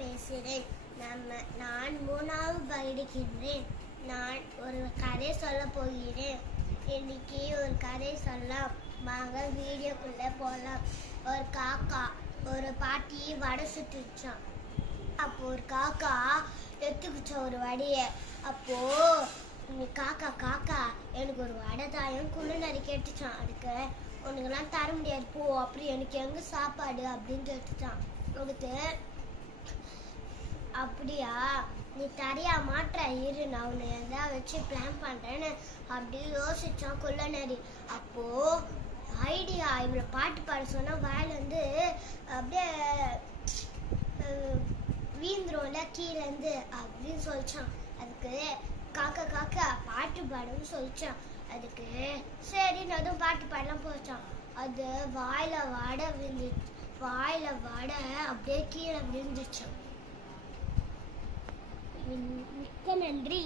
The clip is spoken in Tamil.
பேசுகிறேன். நான் 3வது படிக்கின்றேன். நான் ஒரு கதை சொல்ல போகிறேன். இன்னைக்கு ஒரு கதை சொல்லலாம். வாங்க வீடியோக்குள்ளே போகலாம். ஒரு காக்கா ஒரு பாட்டி வடை சுட்டுச்சான். அப்போ ஒரு காக்கா எடுத்துக்கிச்ச ஒரு வடையை. அப்போ காக்கா காக்கா எனக்கு ஒரு வடை தாயும் குள்ளநரி கேட்டுச்சான். அதுக்கு உனக்கெல்லாம் தர முடியாது போ, அப்படி எனக்கு எங்க சாப்பாடு அப்படின்னு கேட்டுச்சான். அதுக்கு அப்படியா நீ தரையா மாற்ற இரு, நான் உன்னை எதா வச்சு பிளான் பண்றேன்னு அப்படி யோசிச்சான் குள்ளநரி. அப்போ ஐடியா, இவளை பாட்டு பாட சொன்னா வாயில வந்து அப்படியே வீந்துரும்ல கீழே இருந்து அப்படின்னு சொல்லிச்சான். அதுக்கு காக்கா காக்கா பாட்டு பாடுன்னு சொல்லிச்சான். அதுக்கு சரி அதுவும் பாட்டு பாடலாம் போச்சான். அது வாயில வடை விழுந்துச்சு. வாயில வடை அப்படியே கீழே விழுந்துச்சான். மிக்க நன்றி.